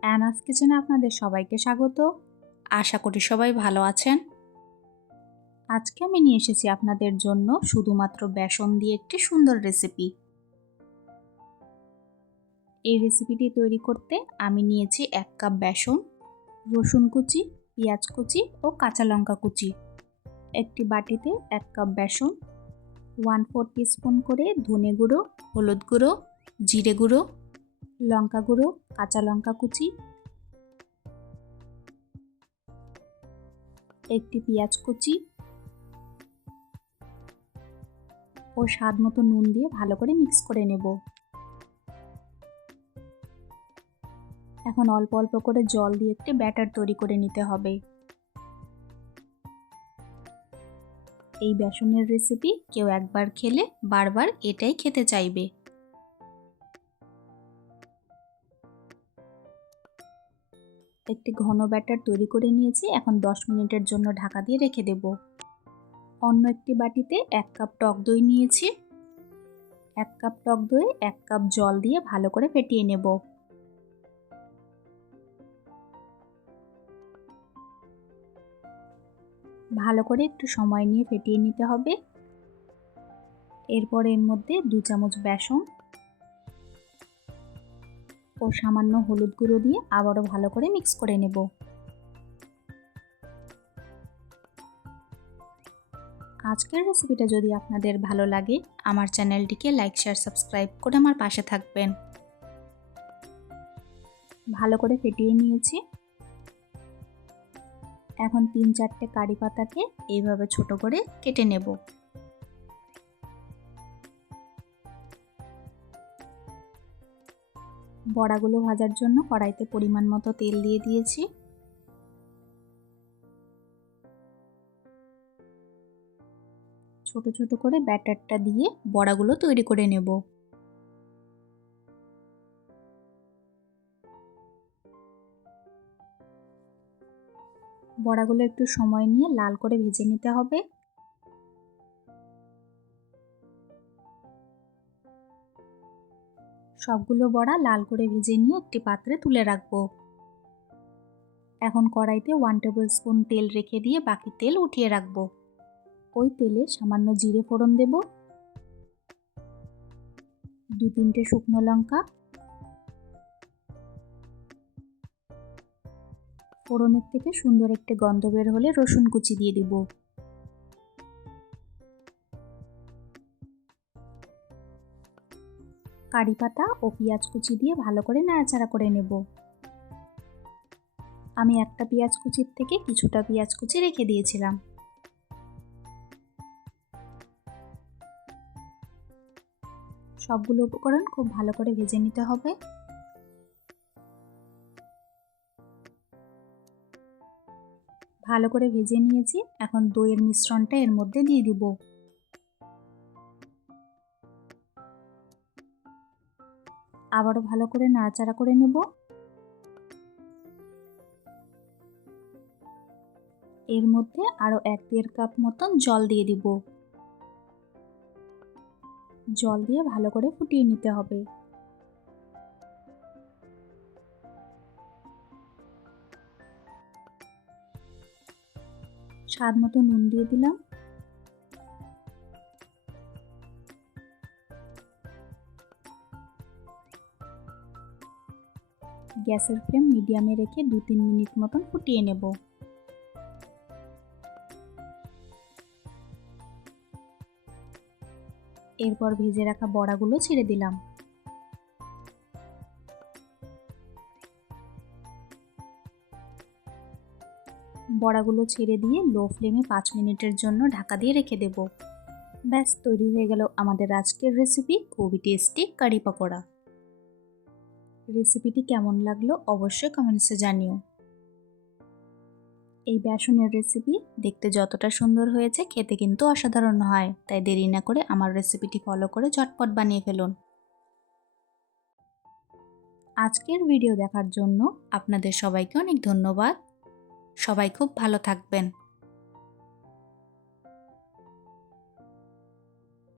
অ্যানাস কিচেনে আপনাদের সবাইকে স্বাগত। আশা করি সবাই ভালো আছেন। আজকে আমি নিয়ে এসেছি আপনাদের জন্য শুধুমাত্র বেসন দিয়ে একটি সুন্দর রেসিপি এই রেসিপিটি তৈরি করতে আমি নিয়েছি এক কাপ বেসন, রসুন কুচি, পেঁয়াজ কুচি ও কাঁচা লঙ্কা কুচি। একটি বাটিতে এক কাপ বেসন ওয়ান ফোর স্পুন করে ধনে গুঁড়ো, হলুদ গুঁড়ো, জিরে গুঁড়ো লঙ্কা গুঁড়ো, কাঁচা লঙ্কা কুচি, একটি পেঁয়াজ কুচি ও স্বাদ মতো নুন দিয়ে ভালো করে মিক্স করে নেব। এখন অল্প অল্প করে জল দিয়ে একটি ব্যাটার তৈরি করে নিতে হবে। এই বেসনের রেসিপি কেউ একবার খেলে বারবার এটাই খেতে চাইবে। একটি ঘন ব্যাটার তৈরি করে নিয়েছি, এখন 10 মিনিটের জন্য ঢাকা দিয়ে রেখে দেব। অন্য একটি বাটিতে এক কাপ টক দই নিয়েছি। এক কাপ টক দই, এক কাপ জল দিয়ে ভালো করে ফেটিয়ে নেব। ভালো করে একটু সময় নিয়ে ফেটিয়ে নিতে হবে। এরপর এর মধ্যে দু চামচ বেসন ও সামান্য হলুদ গুঁড়ো দিয়ে আবারও ভালো করে মিক্স করে নেব। আজকের রেসিপিটা যদি আপনাদের ভালো লাগে, আমার চ্যানেলটিকে লাইক, শেয়ার, সাবস্ক্রাইব করে আমার পাশে থাকবেন। ভালো করে ফেটিয়ে নিয়েছি। এখন তিন চারটে কারি পাতাকে এইভাবে ছোট করে কেটে নেব। বড়াগুলো ভাজার জন্য কড়াইতে পরিমাণ মতো তেল দিয়ে দিয়েছি। ছোট ছোট করে ব্যাটারটা দিয়ে বড়াগুলো তৈরি করে নেব। বড়াগুলো একটু সময় নিয়ে লাল করে ভেজে নিতে হবে। সবগুলো বড়া লাল করে ভেজে নিয়ে একটি পাত্রে তুলে রাখব। এখন কড়াইতে ওয়ান টেবিল স্পুন তেল রেখে দিয়ে বাকি তেল উঠিয়ে রাখব। ওই তেলে সামান্য জিরে ফোড়ন দেব। দু তিনটে শুকনো লঙ্কা। ফোড়নের থেকে সুন্দর একটি গন্ধ বের হলে রসুন কুচি দিয়ে দিব। কারি পাতা ও পেঁয়াজ কুচি দিয়ে ভালো করে নাড়াচাড়া করে নেব। আমি একটা পেঁয়াজ কুচির থেকে কিছুটা পেঁয়াজ কুচি রেখে দিয়েছিলাম। সবগুলো উপকরণ খুব ভালো করে ভেজে নিতে হবে। ভালো করে ভেজে নিয়েছি, এখন দইয়ের মিশ্রণটা এর মধ্যে দিয়ে দিব। আবারও ভালো করে নাড়াচাড়া করে নেব। এর মধ্যে আরও এক দেড় কাপ মতন জল দিয়ে দিব। জল দিয়ে ভালো করে ফুটিয়ে নিতে হবে। স্বাদ মতো নুন দিয়ে দিলাম। গ্যাসের ফ্লেম মিডিয়ামে রেখে দু তিন মিনিট মতন ফুটিয়ে নেব। এরপর ভেজে রাখা বড়াগুলো ছেড়ে দিলাম। বড়াগুলো ছেড়ে দিয়ে লো ফ্লেমে পাঁচ মিনিটের জন্য ঢাকা দিয়ে রেখে দেব। ব্যাস, তৈরি হয়ে গেল আমাদের আজকের রেসিপি খুবই টেস্টি কারি পকোড়া। রেসিপিটি কেমন লাগল অবশ্যই কমেন্টসে জানিও। এই বেসনের রেসিপি দেখতে যতটা সুন্দর হয়েছে খেতে কিন্তু অসাধারণ হয়, তাই দেরি না করে আমার রেসিপিটি ফলো করে ঝটপট বানিয়ে ফেলুন। আজকের ভিডিও দেখার জন্য আপনাদের সবাইকে অনেক ধন্যবাদ। সবাই খুব ভালো থাকবেন।